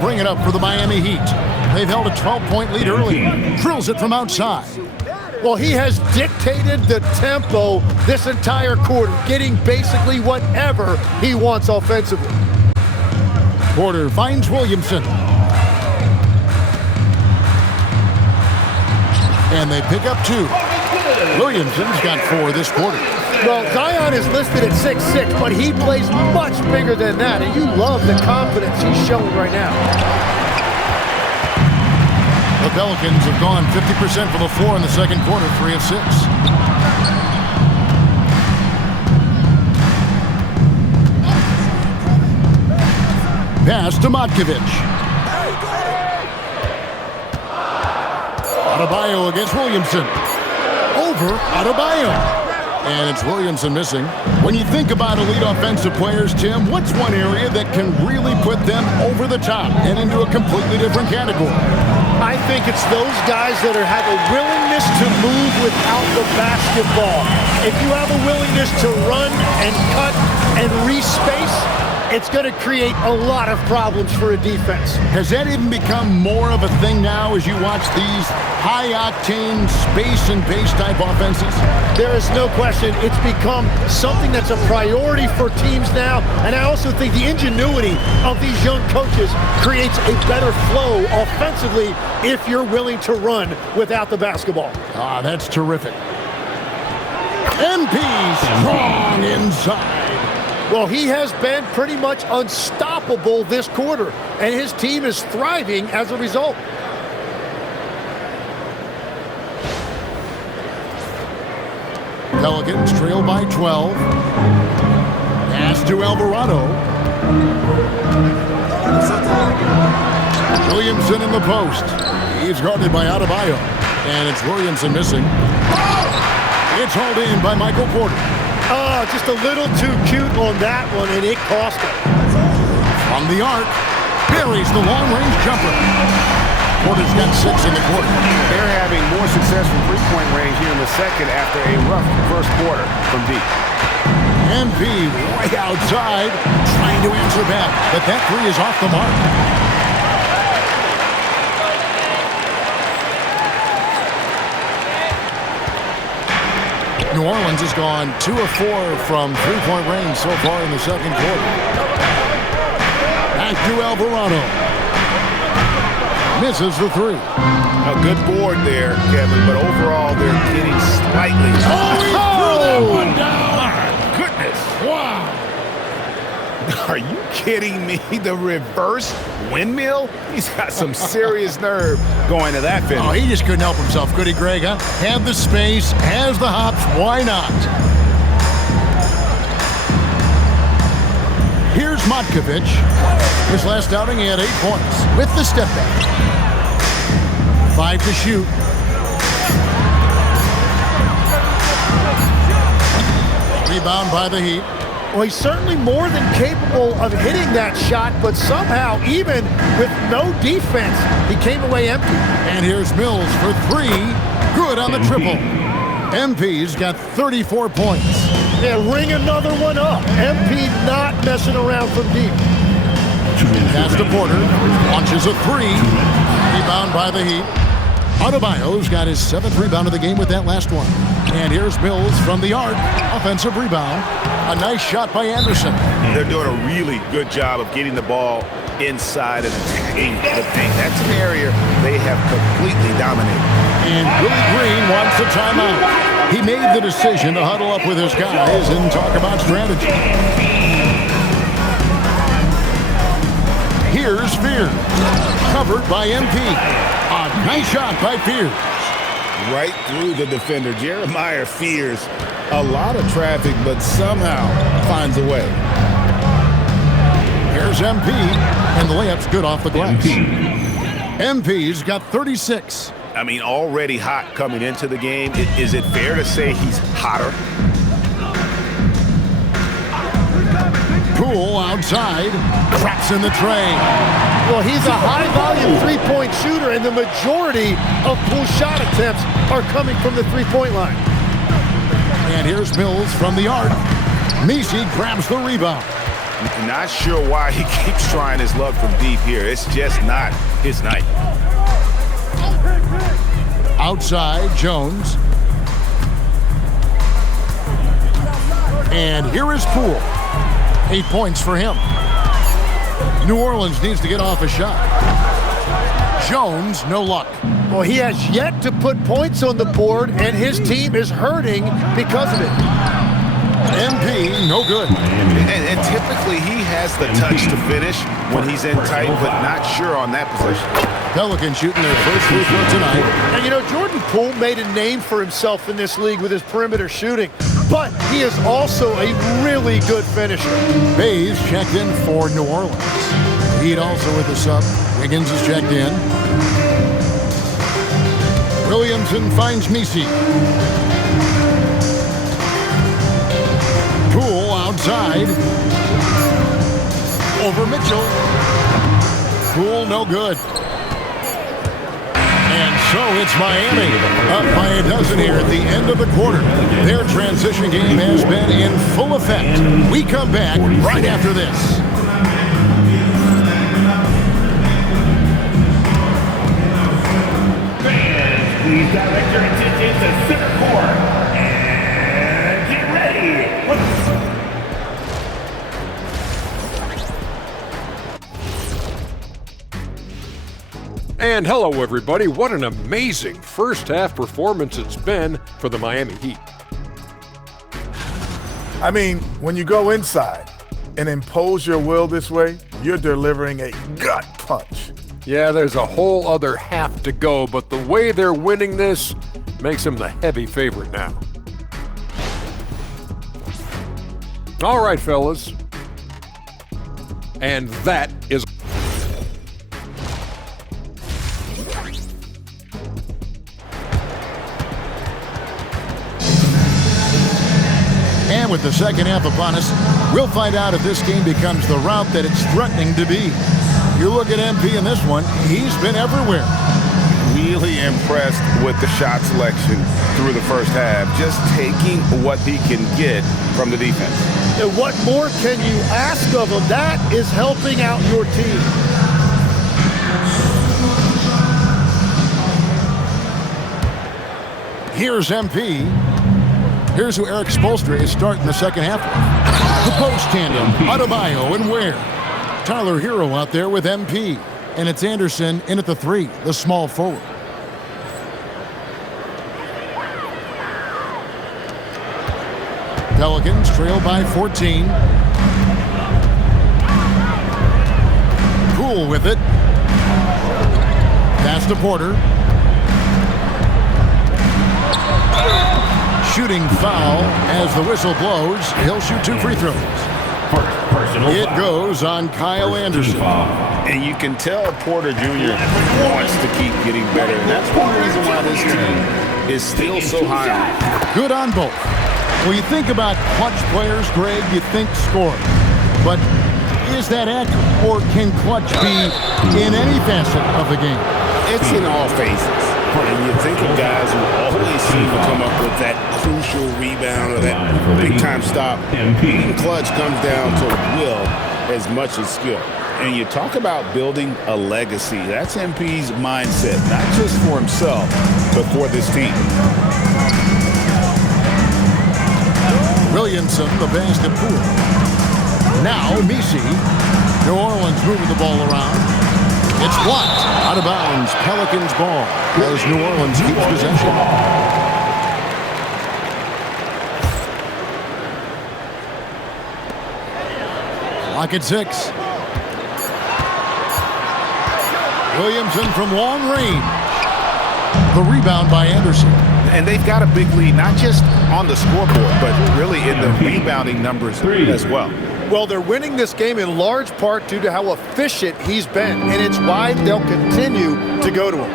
Bring it up for the Miami Heat. They've held a 12-point lead early. Drills it from outside. Well, he has dictated the tempo this entire quarter, getting basically whatever he wants offensively. Porter finds Williamson. And they pick up 2. Williamson's got 4 this quarter. Well, Zion is listed at 6'6", but he plays much bigger than that, and you love the confidence he's showing right now. The Pelicans have gone 50% from the floor in the second quarter, 3 of 6. Pass to Matkovic. Adebayo against Williamson. Over Adebayo. And it's Williamson missing. When you think about elite offensive players, Tim, what's one area that can really put them over the top and into a completely different category? I think it's those guys that have a willingness to move without the basketball. If you have a willingness to run and cut and respace, it's going to create a lot of problems for a defense. Has that even become more of a thing now as you watch these high-octane space and pace type offenses? There is no question. It's become something that's a priority for teams now, and I also think the ingenuity of these young coaches creates a better flow offensively if you're willing to run without the basketball. Ah, that's terrific. MP strong inside. Well, he has been pretty much unstoppable this quarter, and his team is thriving as a result. Pelicans trail by 12. Pass to Alvarado. Williamson in the post. He's guarded by Adebayo. And it's Williamson missing. It's hauled in by Michael Porter. Just a little too cute on that one, and it cost him. From the arc, buries the long-range jumper. Porter's got 6 in the quarter. They're having more success from three-point range here in the second after a rough first quarter from deep. MP way outside, trying to answer back, but that 3 is off the mark. New Orleans has gone 2 of 4 from three-point range so far in the second quarter. Back to Alvarado. Misses the 3. A good board there, Kevin, but overall they're getting slightly... Oh, he threw that one down! My goodness! Wow! Are you kidding me? The reverse windmill? He's got some serious nerve going to that finish. Oh, he just couldn't help himself, could he, Greg? Huh? Had the space, has the hops, why not? Here's Matkovic. His last outing, he had 8 points with the step back. 5 to shoot. Rebound by the Heat. Well, he's certainly more than capable of hitting that shot, but somehow, even with no defense, he came away empty. And here's Mills for 3. Good on the triple. MP's got 34 points. Yeah, ring another one up. MP not messing around from deep. Pass to Porter. Launches a 3. Rebound by the Heat. Adebayo's got his 7th rebound of the game with that last one. And here's Mills from the arc. Offensive rebound. A nice shot by Anderson. They're doing a really good job of getting the ball inside and attacking the paint. That's an area they have completely dominated. And Willie Green wants a timeout. He made the decision to huddle up with his guys and talk about strategy. Here's Fears. Covered by MP. A nice shot by Fears. Right through the defender. Jeremiah Fears. A lot of traffic, but somehow finds a way. Here's MP, and the layup's good off the glass. MP's got 36. I mean, already hot coming into the game. Is it fair to say he's hotter? Poole outside, cracks in the tray. Well, he's a high-volume three-point shooter, and the majority of Poole's shot attempts are coming from the three-point line. And here's Mills from the arc. Messi grabs the rebound. Not sure why he keeps trying his luck from deep here. It's just not his night. Outside, Jones. And here is Poole. 8 points for him. New Orleans needs to get off a shot. Jones, no luck. Well, he has yet to put points on the board, and his team is hurting because of it. MP, no good. And typically he has the touch to finish when he's in tight, but not sure on that position. Pelicans shooting their first free throw tonight. And you know, Jordan Poole made a name for himself in this league with his perimeter shooting, but he is also a really good finisher. Bays checked in for New Orleans. Heat also with the sub. Wiggins is checked in. Williamson finds Misi. Poole outside. Over Mitchell. Poole no good. And so it's Miami up by a dozen here at the end of the quarter. Their transition game has been in full effect. We come back right after this. Please direct your attention to center court and get ready. And hello, everybody. What an amazing first half performance it's been for the Miami Heat. I mean, when you go inside and impose your will this way, you're delivering a gut punch. Yeah, there's a whole other half to go, but the way they're winning this makes them the heavy favorite now. All right, fellas. And that is... And with the second half upon us, we'll find out if this game becomes the route that it's threatening to be. You look at MP in this one, he's been everywhere. Really impressed with the shot selection through the first half, just taking what he can get from the defense. And what more can you ask of him? That is helping out your team. Here's MP. Here's who Eric Spoelstra is starting the second half with. The post tandem, Adebayo and Ware. Tyler Hero out there with MP. And it's Anderson in at the 3, the small forward. Pelicans trail by 14. Poole with it. Pass to Porter. Shooting foul as the whistle blows. He'll shoot 2 free throws. It goes on Kyle Anderson. And you can tell Porter Jr. wants to keep getting better. And that's one reason why this team is still so high on. Good on both. When you think about clutch players, Greg, you think scoring. But is that accurate? Or can clutch be in any facet of the game? It's in all phases. And you think of guys who always seem to come up with that crucial rebound or that big-time stop. Being clutch comes down to will as much as skill. And you talk about building a legacy. That's MP's mindset, not just for himself, but for this team. Williamson, the basket Poole. Now, Misi. New Orleans moving the ball around. It's blocked. Out of bounds. Pelicans ball as New Orleans keeps possession. Clock at 6. Williamson from long range. The rebound by Anderson. And they've got a big lead, not just on the scoreboard, but really in the rebounding numbers as well. Well, they're winning this game in large part due to how efficient he's been, and it's why they'll continue to go to him.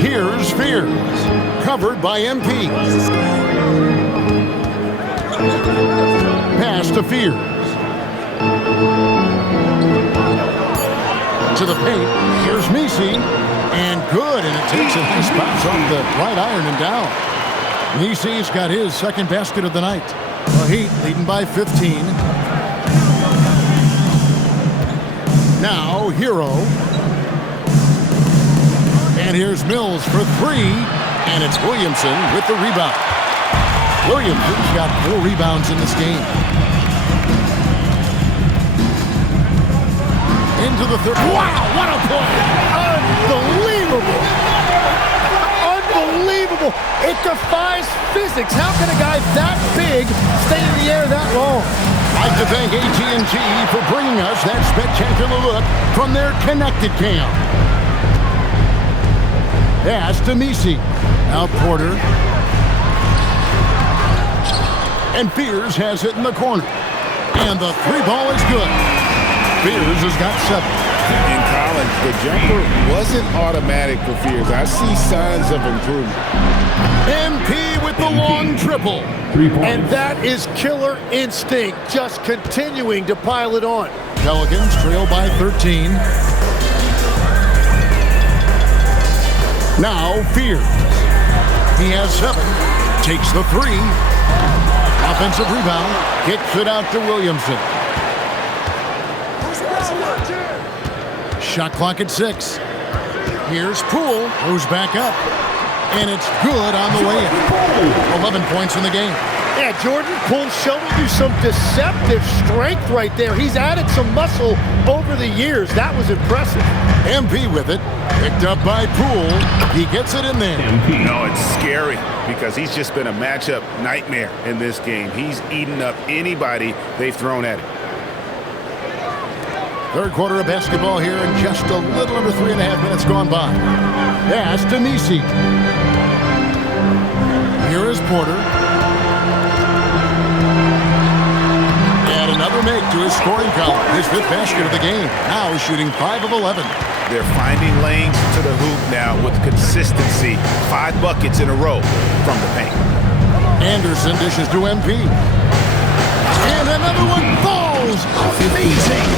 Here's Spears, covered by MP. Pass to Spears. To the paint, here's Misi, and good, and it takes a nice bounce off the right iron and down. Misi's got his second basket of the night. Well, Heat leading by 15. Now Hero. And here's Mills for three. And it's Williamson with the rebound. Williamson's got 4 rebounds in this game. Into the third. Wow, what a play! Unbelievable! Unbelievable! It defies physics. How can a guy that big stay in the air that long? I'd like to thank AT&T for bringing us that spectacular look from their connected cam. Pass to Nisi. Now Porter. And Fears has it in the corner. And the 3 ball is good. Fears has got 7. In college, the jumper wasn't automatic for Fears. I see signs of improvement. MP with the long triple. 3 points. And that is killer instinct, just continuing to pile it on. Pelicans trail by 13. Now Fears. He has 7. Takes the 3. Offensive rebound. Kicks it out to Williamson. Shot clock at 6. Here's Poole. Goes back up. And it's good on the way in. 11 points in the game. Yeah, Jordan Poole showing you some deceptive strength right there. He's added some muscle over the years. That was impressive. MP with it. Picked up by Poole. He gets it in there. No, it's scary because he's just been a matchup nightmare in this game. He's eaten up anybody they've thrown at him. Third quarter of basketball here and just a little under 3.5 minutes gone by. Pass to Nisi. Here is Porter. And another make to his scoring column. His 5th basket of the game. Now shooting 5 of 11. They're finding lanes to the hoop now with consistency. 5 buckets in a row from the paint. Anderson dishes to MP. And another one falls. Amazing.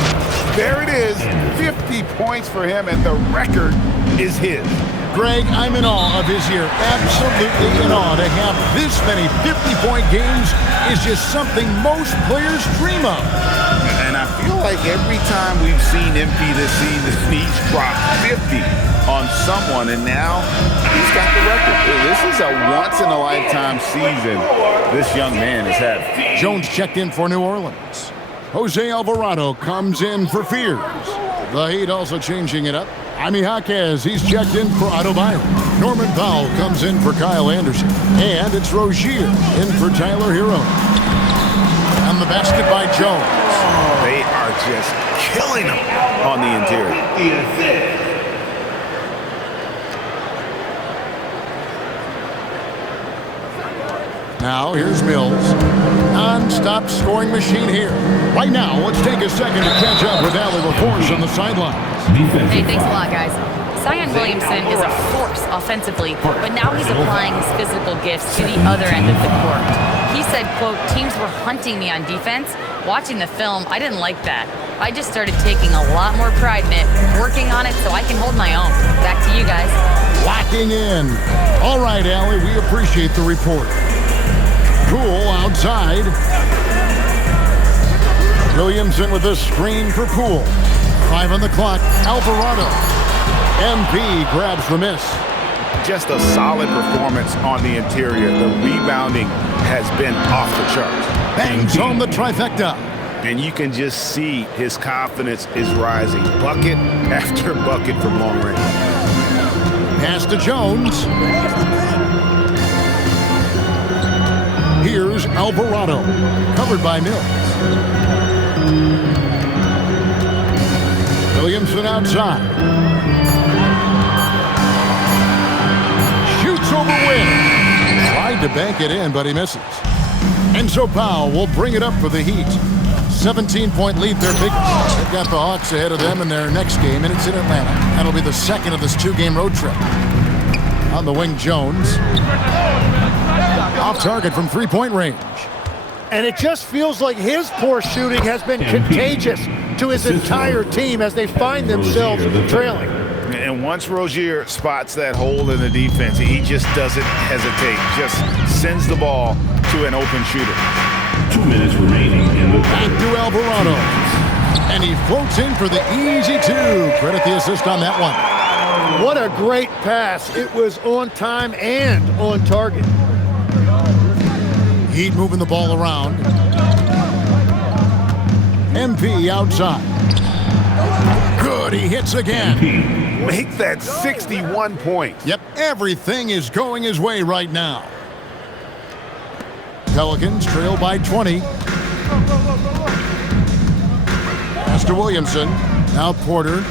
There it is. 50 points for him, and the record is his. Greg, I'm in awe of his year. Absolutely in awe. To have this many 50-point games is just something most players dream of. And I feel like every time we've seen MP this season, he's dropped 50 on someone, and now he's got the record. This is a once-in-a-lifetime season this young man has had. Jones checked in for New Orleans. Jose Alvarado comes in for Fears. The Heat also changing it up. Jaime Jaquez, he's checked in for Adebayo. Norman Powell comes in for Kyle Anderson. And it's Rozier in for Tyler Hero. And the basket by Jones. They are just killing him on the interior. Now here's Mills. Non-stop scoring machine here. Right now, let's take a second to catch up with Allie LaForce on the sidelines. Hey, thanks a lot, guys. Zion Williamson is a force offensively, but now he's applying his physical gifts to the other end of the court. He said, quote, teams were hunting me on defense. Watching the film, I didn't like that. I just started taking a lot more pride in it, working on it so I can hold my own. Back to you guys. Locking in. All right, Allie, we appreciate the report. Poole outside. Williamson with a screen for Poole. 5 on the clock. Alvarado. MP grabs the miss. Just a solid performance on the interior. The rebounding has been off the charts. Bangs home the trifecta. And you can just see his confidence is rising. Bucket after bucket from long range. Pass to Jones. Here's Alvarado. Covered by Mills. Williamson outside. Shoots over Wilt. Tried to bank it in, but he misses. And so Powell will bring it up for the Heat. 17-point lead, their biggest. They've got the Hawks ahead of them in their next game, and it's in Atlanta. That'll be the second of this 2-game road trip. On the wing, Jones. Off target from 3-point range. And it just feels like his poor shooting has been contagious to his entire team as they find themselves trailing. And once Rozier spots that hole in the defense, he just doesn't hesitate. Just sends the ball to an open shooter. 2 minutes remaining in the Back to Alvarado. And he floats in for the easy two. Credit the assist on that one. What a great pass. It was on time and on target. Heat moving the ball around. MP outside. Good, he hits again. Make that 61 points. Yep, everything is going his way right now. Pelicans trail by 20. Pass to Williamson. Now Porter.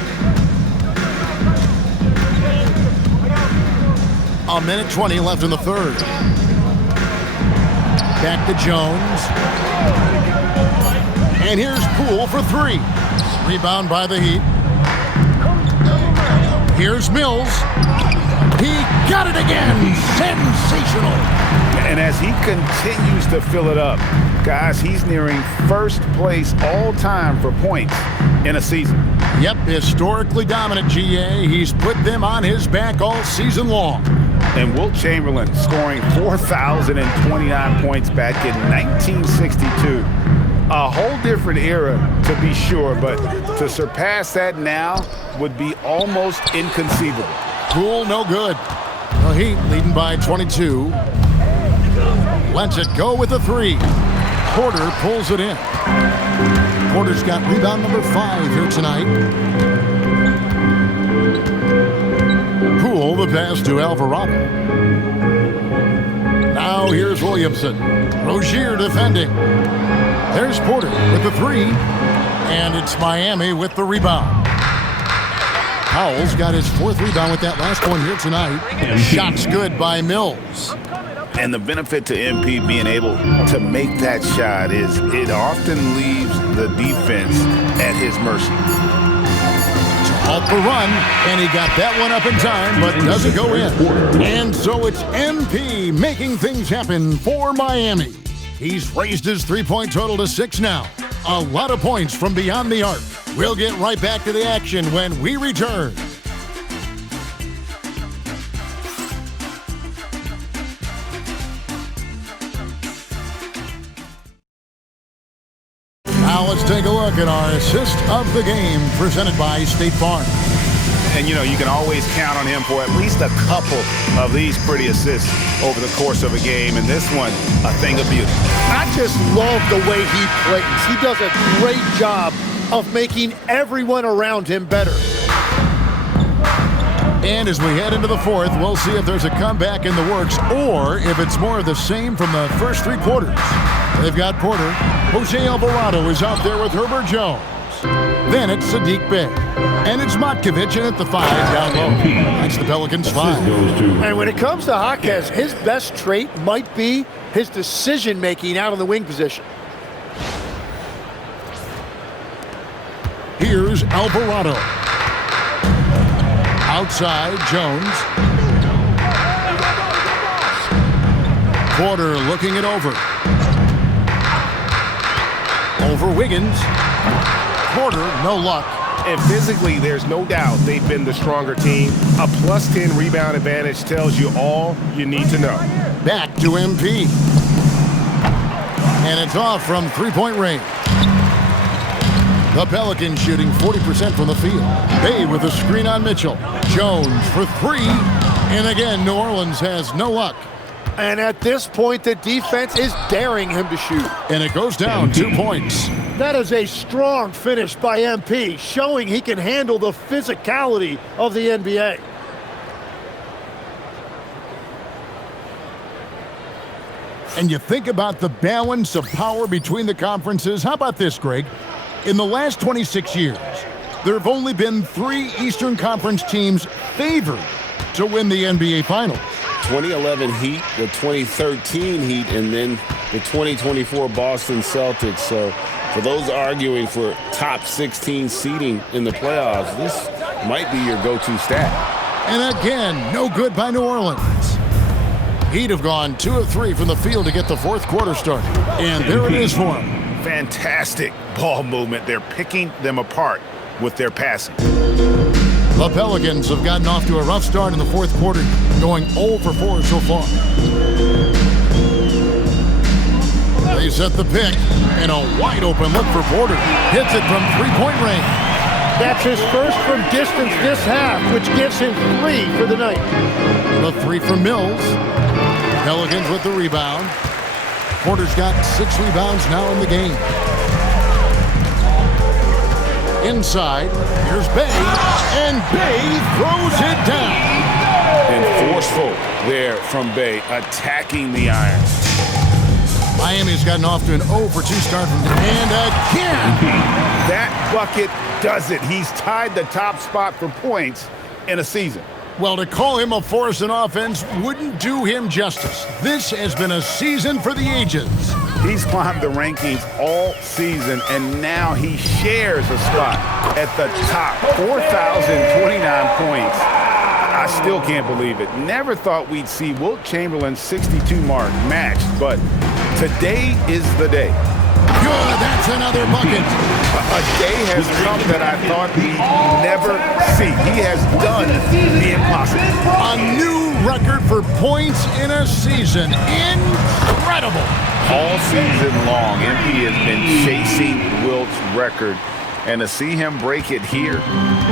A minute 20 left in the third. Back to Jones. And here's Poole for three. Rebound by the Heat. Here's Mills. He got it again. Sensational. And as he continues to fill it up, guys, he's nearing first place all time for points in a season. Yep, historically dominant GA. He's put them on his back all season long. And Wilt Chamberlain scoring 4,029 points back in 1962. A whole different era, to be sure, but to surpass that now would be almost inconceivable. Poole, no good. The Heat leading by 22. Lets it go with a three. Porter pulls it in. Porter's got rebound number 5 here tonight. Poole, the pass to Alvarado. Now here's Williamson. Rozier defending. There's Porter with the three. And it's Miami with the rebound. Powell's got his 4th rebound with that last one here tonight. Shots good by Mills. And the benefit to MP being able to make that shot is it often leaves the defense at his mercy. Off the run, and he got that one up in time, but doesn't go in. And so it's MP making things happen for Miami. He's raised his three-point total to 6 now. A lot of points from beyond the arc. We'll get right back to the action when we return. Now let's take a look at our assist of the game presented by State Farm. And, you know, you can always count on him for at least a couple of these pretty assists over the course of a game. And this one, a thing of beauty. I just love the way he plays. He does a great job of making everyone around him better. And as we head into the fourth, we'll see if there's a comeback in the works or if it's more of the same from the first 3 quarters. They've got Porter. Jose Alvarado is out there with Herbert Jones. Then it's Sadiq Bey. And it's Matkovic in at the 5 down low. That's the Pelicans 5. And when it comes to Jaquez, his best trait might be his decision-making out of the wing position. Here's Alvarado. Outside, Jones. Porter looking it over. Over Wiggins. Porter, no luck. And physically, there's no doubt they've been the stronger team. A +10 rebound advantage tells you all you need to know. Back to MP. And it's off from three-point range. The Pelicans shooting 40% from the field. Bey with a screen on Mitchell. Jones for 3. And again, New Orleans has no luck. And at this point, the defense is daring him to shoot. And it goes down 2 points. That is a strong finish by MP, showing he can handle the physicality of the NBA. And you think about the balance of power between the conferences. How about this, Greg? In the last 26 years, there have only been 3 Eastern Conference teams favored to win the NBA Finals. 2011 Heat, the 2013 Heat, and then the 2024 Boston Celtics. So for those arguing for top 16 seeding in the playoffs, this might be your go-to stat. And again, no good by New Orleans. Heat have gone 2 of 3 from the field to get the fourth quarter started. And there it is for them. Fantastic ball movement. They're picking them apart with their passing. The Pelicans have gotten off to a rough start in the fourth quarter, going 0 for 4 so far. They at the pick, and a wide open look for Porter. Hits it from three-point range. That's his first from distance this half, which gives him 3 for the night. The three from Mills. Pelicans with the rebound. Porter's got 6 rebounds now in the game. Inside, here's Bay, and Bay throws it down. And forceful there from Bay, attacking the iron. Miami's gotten off to an 0 for 2 start from and again. That bucket does it. He's tied the top spot for points in a season. Well, to call him a force in offense wouldn't do him justice. This has been a season for the ages. He's climbed the rankings all season, and now he shares a spot at the top. 4,029 points. I still can't believe it. Never thought we'd see Wilt Chamberlain's 62 mark matched, but today is the day. Good, that's another bucket. A day has come that I thought we'd never see. He has done the impossible. A new record for points in a season. Incredible. All season long, MP has been chasing Wilt's record. And to see him break it here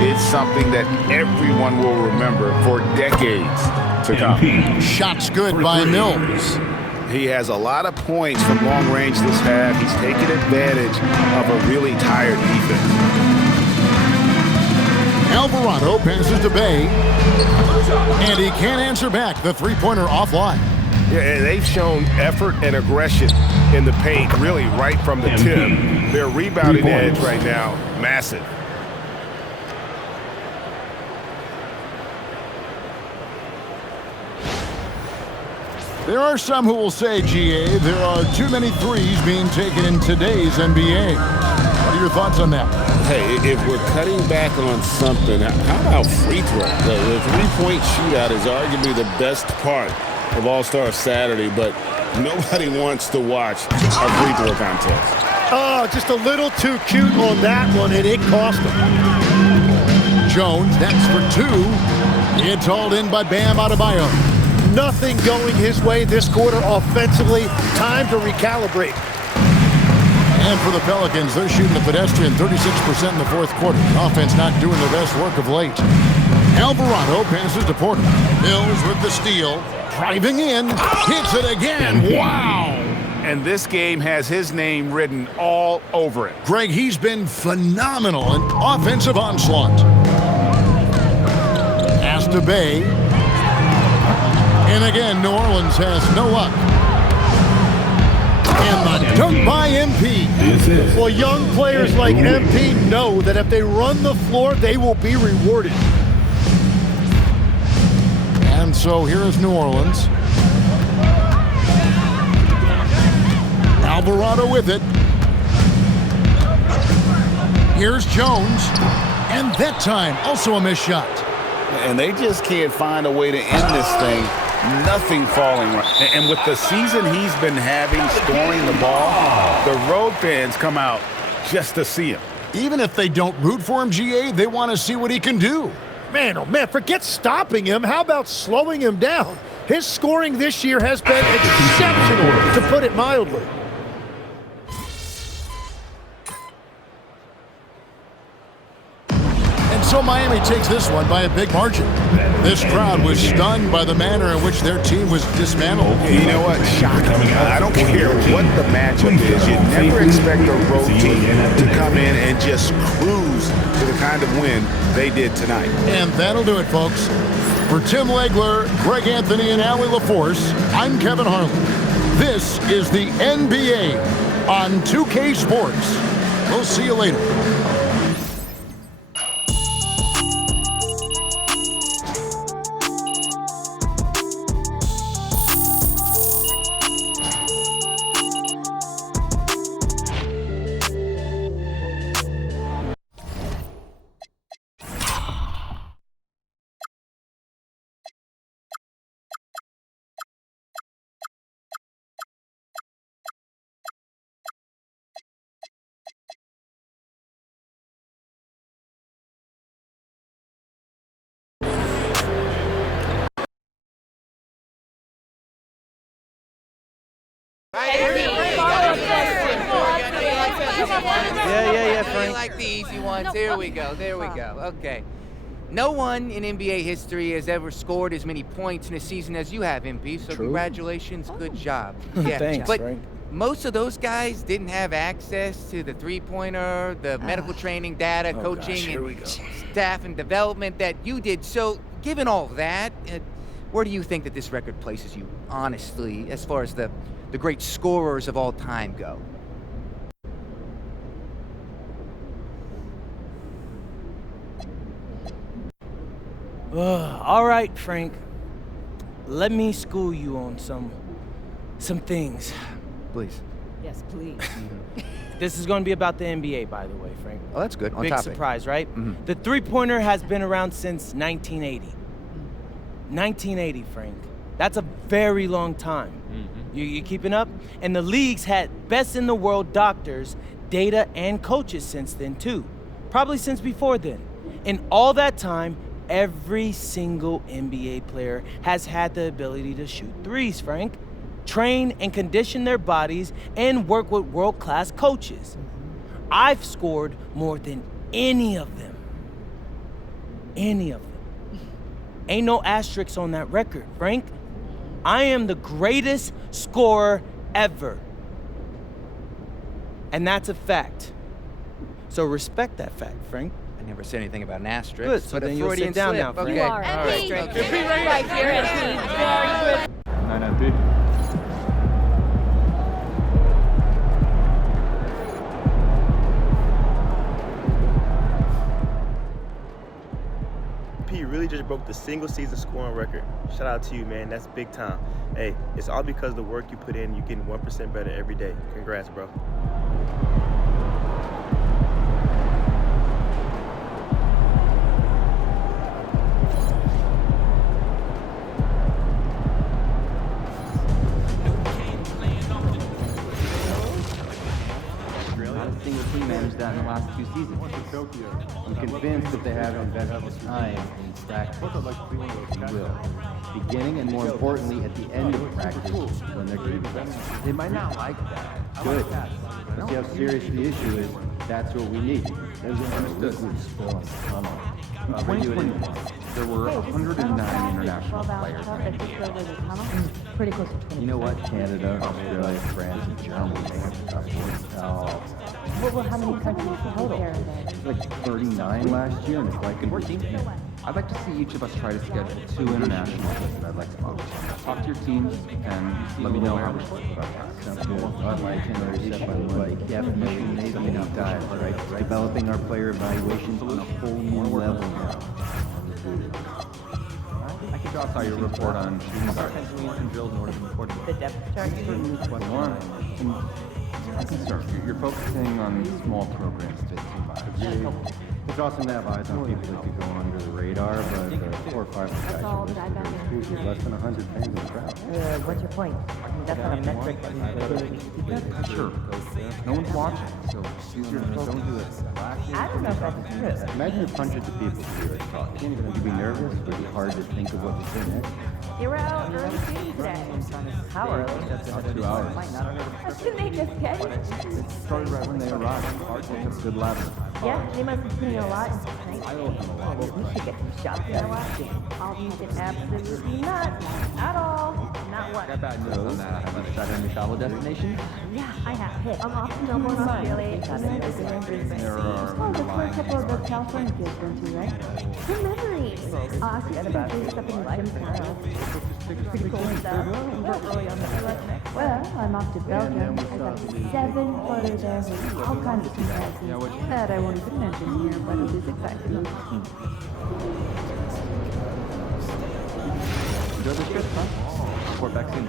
is something that everyone will remember for decades to come. Shots good by Mills. He has a lot of points from long range this half. He's taken advantage of a really tired defense. Alvarado passes to Bay, and he can't answer back. The three-pointer offline. Yeah, and they've shown effort and aggression in the paint, really right from the tip. Their rebounding edge right now, massive. There are some who will say, GA, there are too many threes being taken in today's NBA. What are your thoughts on that? Hey, if we're cutting back on something, how about free throw? The three-point shootout is arguably the best part of All-Star Saturday, but nobody wants to watch a free throw contest. Oh, just a little too cute on that one, and it cost him. Jones, that's for 2. It's hauled in by Bam Adebayo. Nothing going his way this quarter offensively. Time to recalibrate. And for the Pelicans, they're shooting a pedestrian 36% in the fourth quarter. Offense not doing their best work of late. Alvarado passes to Porter. Mills with the steal. Driving in. Hits it again. Wow. And this game has his name written all over it. Greg, he's been phenomenal in offensive onslaught. Pass to Bay. And again, New Orleans has no luck. And the dunk by MP. Well, young players like MP know that if they run the floor, they will be rewarded. And so here is New Orleans. Alvarado with it. Here's Jones. And that time, also a missed shot. And they just can't find a way to end this thing. Nothing falling right. And with the season he's been having scoring the ball, the road fans come out just to see him. Even if they don't root for him, GA, they want to see what he can do. Man, oh man, forget stopping him. How about slowing him down? His scoring this year has been exceptional, to put it mildly. And so Miami takes this one by a big margin. This crowd was stunned by the manner in which their team was dismantled. You know what? Shocking. I don't care what the matchup is. You never expect a road team to come in and just cruise to the kind of win they did tonight. And that'll do it, folks. For Tim Legler, Greg Anthony, and Allie LaForce, I'm Kevin Harlan. This is the NBA on 2K Sports. We'll see you later. Hey, Yeah, You Frank. like the easy ones. There we go. Okay. No one in NBA history has ever scored as many points in a season as you have, MP, so congratulations, good job. Yeah, Thanks, but Frank. most of those guys didn't have access to the three-pointer, the medical training data, coaching, and staff and development that you did. So given all that, where do you think that this record places you, honestly, as far as the great scorers of all time go? All right, Frank. Let me school you on some things. Please. Yes, please. This is going to be about the NBA, by the way, Frank. Oh, that's good. On Big topic. surprise, right? Mm-hmm. The three-pointer has been around since 1980. 1980, Frank. That's a very long time. Mm-hmm. You keeping up? And the league's had best-in-the-world doctors, data, and coaches since then, too. Probably since before then. In all that time, every single NBA player has had the ability to shoot threes, Frank. Train and condition their bodies and work with world-class coaches. I've scored more than any of them. Any of them. Ain't no asterisks on that record, Frank. I am the greatest scorer ever. And that's a fact. So respect that fact, Frank. I never said anything about an asterisk. Good, so but then a you'll Freudian sit down slip. now, Frank. Okay. You are. All right. Right here, MP. Very good. 9-9-3. P really just broke the single season scoring record. Shout out to you, man. That's big time. Hey, it's all because of the work you put in. You're getting 1% better every day. Congrats, bro. Not a single team managed that in the last 2 seasons. I'm convinced that they have invested time in practice. They will. Beginning and more importantly, at the end of practice, when they're getting better. They might not like that. Good. Let's see how serious the issue is. That's what we need. There's a liquid spill on the tunnel. In 2021, there were 109 international players. Pretty close to 20. You know what? Canada, Australia, France, and Germany, they have a tough one. Well, how many countries total? It's like 39 last year, and it's like 14. I'd like to see each of us try to schedule 2 international trips that I'd like to focus on. Talk to your teams and let me know how we should about that. Sounds good. My itinerary set by like definition, maybe not dive, right? Developing our player evaluations on a whole new level now. I could drop out your report on shooting guard. The depth chart. I'm concerned. You're focusing on small programs a bit too much. It's awesome to have eyes on people that could go under the radar, but 4 or 5 guys are listed. Less than 100 fans in the crowd. What's your point? I mean, that's not a metric that we really need to keep up. Sure. No one's watching, so don't do it. I don't know if that's true. Imagine if hundreds of people hear it talking. Would you be nervous? Would it be hard to think of what to say next? You were out early shooting today. How early? About 2 hours. Didn't they just get it? It started right when they arrived. They took good ladder. Yeah, they must be putting a lot into tonight. Well, we should get some shots. You know what? I'll eat it absolutely not. At all. Not one. Got bad news on that. Have you decided on your travel destination? Yeah, I have. Hey, I'm off to Melbourne, Australia. I'm in Brisbane. There are Oh, that's where a couple of the California kids went to, right? Good memories. I see some things up in Jim's pretty cool stuff. Well, I'm off to Belgium. I got 7 photos there with all kinds of comparisons that I won't even mention here, but it is exciting. Enjoy the trip, huh? Report back soon.